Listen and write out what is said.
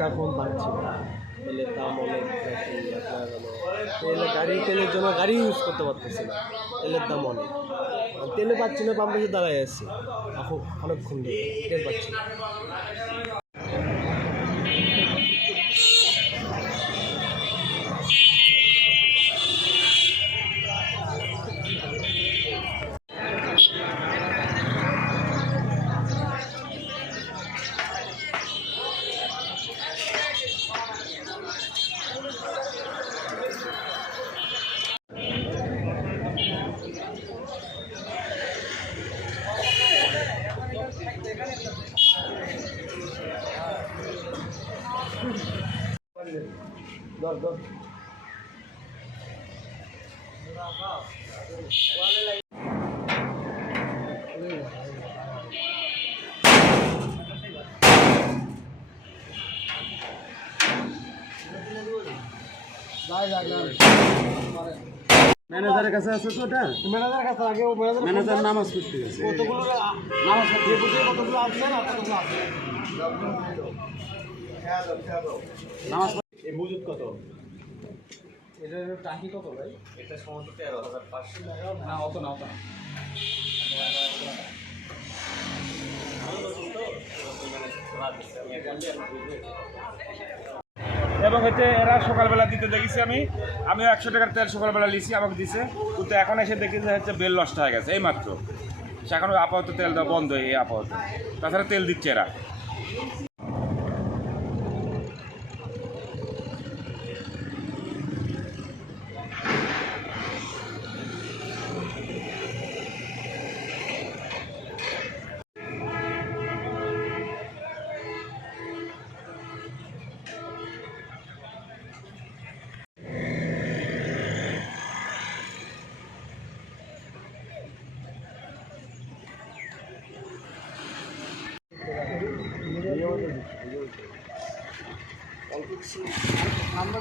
তখন পাচ্ছি না, তেলের দাম অনেক বেশি। আপনার হলো তেলের জন্য গাড়ি ইউজ করতে পারতেছি না, তেলের দাম অনেক। তেলে পাচ্ছি না, পাম্পে এসে দাঁড়ায় আসছি এখন অনেকক্ষণ ধরে, তেল পাচ্ছি না। ম্যানেজারের কাছে আছে তো ওটা? ম্যানেজারের কাছে আগে ম্যানেজার নামাজ পড়তে গেছে। কতগুলো নামাজ কতগুলো আসছে না, কতগুলো আসছে নামাজ এই মজুদ কত? এটা টাকি কত ভাই? এটা সম্ভবত 13,500 না, অত না, অত না। এবং হচ্ছে এরা সকালবেলা দিতে দেখেছি আমিও 100 টাকার তেল সকালবেলা লিছি, আমাকে দিছে। কিন্তু এখন এসে দেখি যে হচ্ছে বেল নষ্ট হয়ে গেছে এই মাত্র। এখন আপাতত তেল দেওয়া বন্ধ, এই আপাতত। তাছাড়া তেল দিচ্ছে এরা। আমরা